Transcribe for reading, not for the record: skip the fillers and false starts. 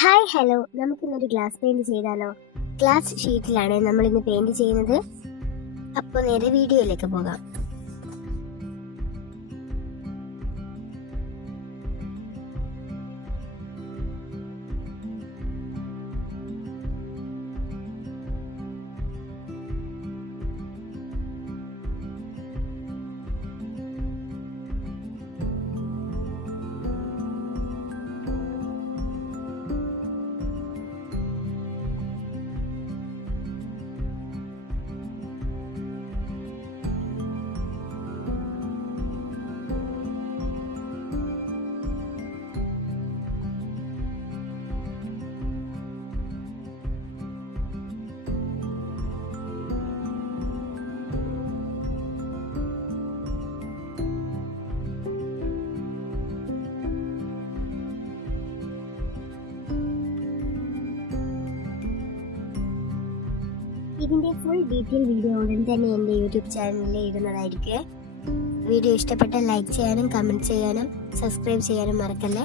Hi hello, നമുക്കിന്നൊരു glass paint ചെയ്താലോ? Glass ഷീറ്റിലാണ് നമ്മൾ ഇന്ന് പെയിന്റ് ചെയ്യുന്നത്. അപ്പോൾ നേരെ വീഡിയോയിലേക്ക് പോകാം. ഇതിന്റെ ഫുൾ ഡീറ്റെയിൽ വീഡിയോ ഉടൻ തന്നെ എൻ്റെ യൂട്യൂബ് ചാനലിൽ ഇടുന്നതായിരിക്കും. വീഡിയോ ഇഷ്ടപ്പെട്ടാൽ ലൈക്ക് ചെയ്യാനും കമൻറ്റ് ചെയ്യാനും സബ്സ്ക്രൈബ് ചെയ്യാനും മറക്കല്ലേ.